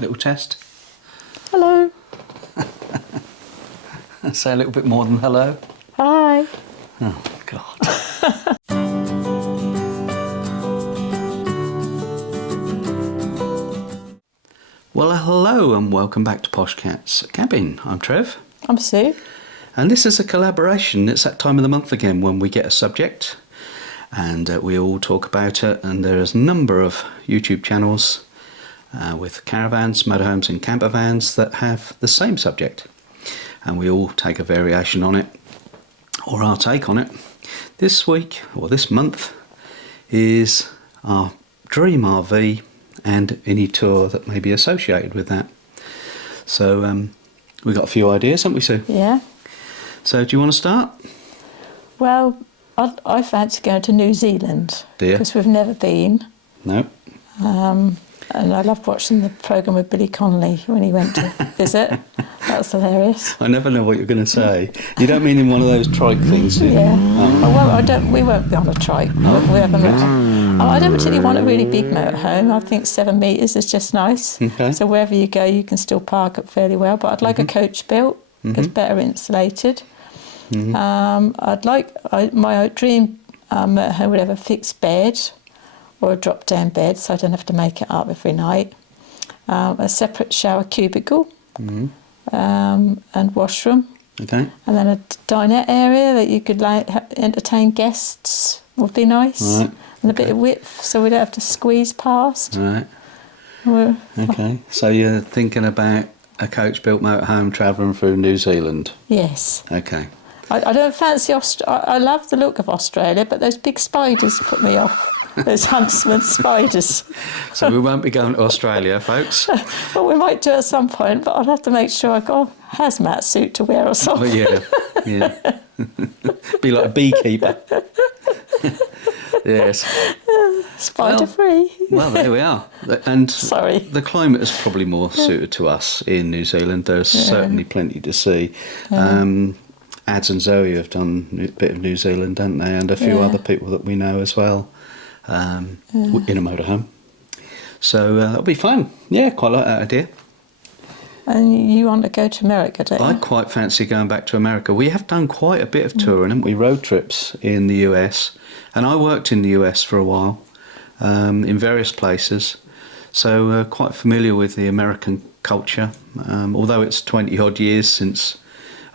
Little test. Hello. Say a little bit more than hello. Hi. Oh, God. Well, hello and welcome back to Poshcats Cabin. I'm Trev. I'm Sue. And this is a collaboration. It's that time of the month again when we get a subject and we all talk about it. And there's a number of YouTube channels with caravans, motorhomes and camper vans that have the same subject. And we all take a variation on it, or our take on it. This week, or this month, is our dream RV and any tour that may be associated with that. So we've got a few ideas, haven't we, Sue? Yeah. So do you want to start? Well, I fancy going to New Zealand. Do you? Because we've never been. No. And I loved watching the programme with Billy Connolly when he went to visit. That was hilarious. I never know what you're going to say. You don't mean in one of those trike things, do you? Yeah. Oh, well, we won't be on a trike. I don't particularly want a really big motorhome. I think 7 metres is just nice. Okay. So wherever you go, you can still park it fairly well. But I'd like a coach built, because better insulated. I'd like my dream motorhome would have a fixed bed or a drop-down bed, so I don't have to make it up every night. A separate shower cubicle and washroom. Okay. And then a dinette area that you could entertain guests would be nice. Right. And a bit of width so we don't have to squeeze past. Right. Okay. So you're thinking about a coach-built motorhome travelling through New Zealand? Yes. Okay. I don't fancy I love the look of Australia, but those big spiders put me off. Those huntsman spiders. So we won't be going to Australia, folks. Well, we might do at some point, but I'll have to make sure I've got a hazmat suit to wear or something. Oh, yeah. Be like a beekeeper. Yes. Spider free. Well, there we are. And Sorry. The climate is probably more suited to us in New Zealand. There's certainly plenty to see. Ads and Zoe have done a bit of New Zealand, haven't they? And a few other people that we know as well in a motorhome. So that'll be fun. Yeah, quite like that idea. And you want to go to America, don't you? I quite fancy going back to America. We have done quite a bit of touring, haven't we? Road trips in the US. And I worked in the US for a while, in various places. So quite familiar with the American culture, although it's 20 odd years since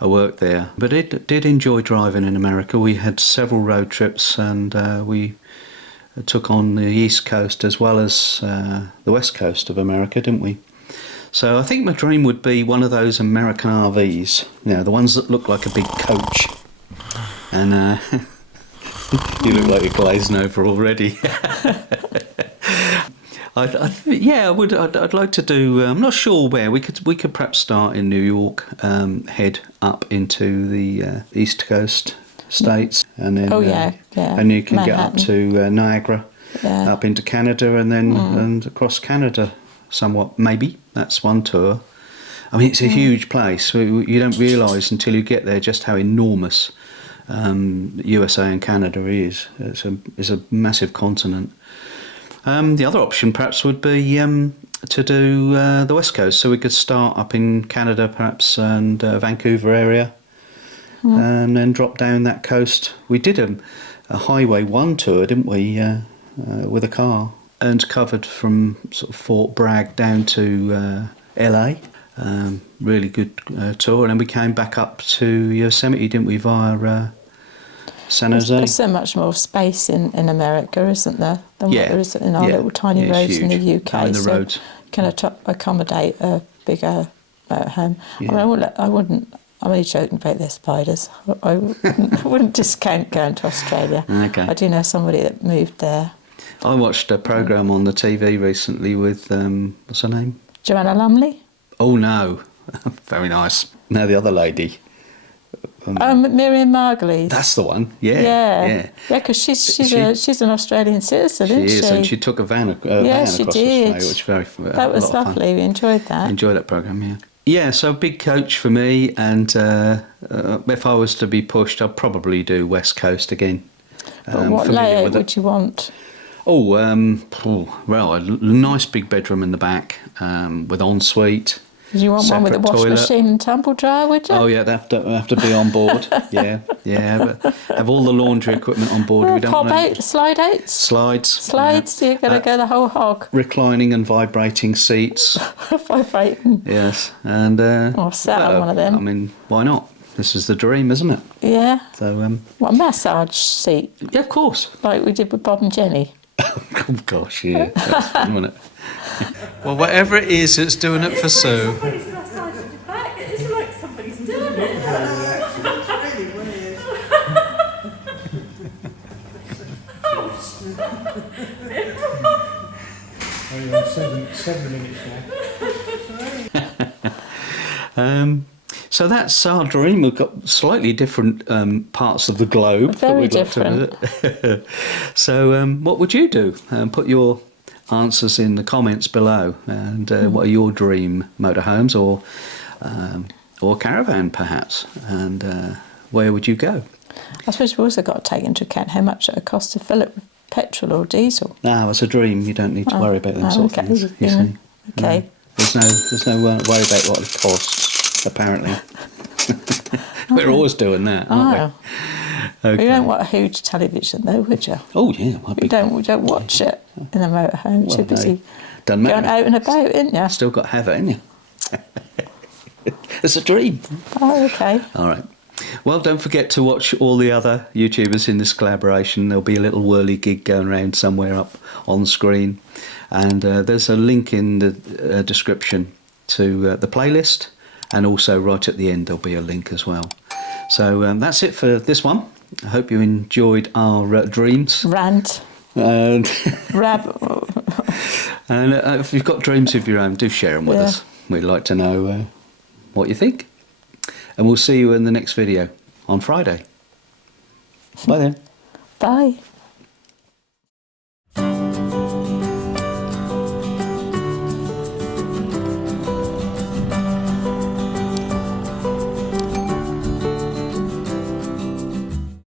I worked there. But I did enjoy driving in America. We had several road trips and we took on the East Coast as well as the West Coast of America, didn't we? So I think my dream would be one of those American RVs, you know, the ones that look like a big coach. And you look like you're glazing over already. I'd like to do. I'm not sure where. We could perhaps start in New York, head up into the East Coast states, and then and you can get up to Niagara, up into Canada, and then and across Canada somewhat. Maybe that's one tour. I mean, it's a huge place. You don't realise until you get there just how enormous USA and Canada is. It's a massive continent. The other option perhaps would be to do the West Coast, so we could start up in Canada perhaps and Vancouver area and then drop down that coast. We did a Highway 1 tour, didn't we, with a car, and covered from sort of Fort Bragg down to LA. Really good tour, and then we came back up to Yosemite, didn't we, via San Jose. There's so much more space in America, isn't there, than what there is in our little tiny roads in the UK. The roads. Can accommodate a bigger home. Yeah. I mean, I wouldn't. I'm only joking about their spiders. I wouldn't discount going to Australia. Okay. I do know somebody that moved there. I watched a programme on the TV recently with what's her name? Joanna Lumley. Oh no, very nice. No, the other lady. Miriam Margolyes. That's the one. Yeah. Because she's an Australian citizen, isn't she? She is, and she took a van across Australia, which was that was lovely. We enjoyed that. Enjoyed that programme, yeah. Yeah, so big coach for me, and if I was to be pushed, I'd probably do West Coast again. But what layout would you want? Well, a nice big bedroom in the back with ensuite. Did you want one with a wash toilet. machine and tumble dryer, would you? Oh yeah, they have to be on board. Yeah. But have all the laundry equipment on board. We don't Pop want out, slide out. Slides. You're going to go the whole hog. Reclining and vibrating seats. Vibrating. Yes, and sat on one of them. I mean, why not? This is the dream, isn't it? Yeah. So what, a massage seat? Yeah, of course. Like we did with Bob and Jenny. Oh gosh, yeah, that's fun, wasn't it? Well, whatever it is that's doing it for Sue. Somebody's massaged the back. It's like somebody's doing it. Seven minutes now. So that's our dream. We've got slightly different parts of the globe. Very different. So what would you do? Put your answers in the comments below. And what are your dream motorhomes or caravan perhaps? And where would you go? I suppose we've also got to take into account how much it would cost to fill it with petrol or diesel. No, it's a dream. You don't need to worry about them sort of things. You see. Okay. No, there's no worry about what it costs, apparently. We're always doing that, aren't we? Okay. You don't want a huge television though, would you? Oh yeah, we don't watch it in a motorhome. Too busy going out and about, isn't you? Still got to have it, ain't you? It's a dream. Oh, okay. All right. Well, don't forget to watch all the other YouTubers in this collaboration. There'll be a little whirly gig going around somewhere up on screen. And there's a link in the description to the playlist. And also right at the end there'll be a link as well. So that's it for this one. I hope you enjoyed our dreams. Rant. And, and if you've got dreams of your own, do share them with us. We'd like to know what you think. And we'll see you in the next video on Friday. Bye then. Bye.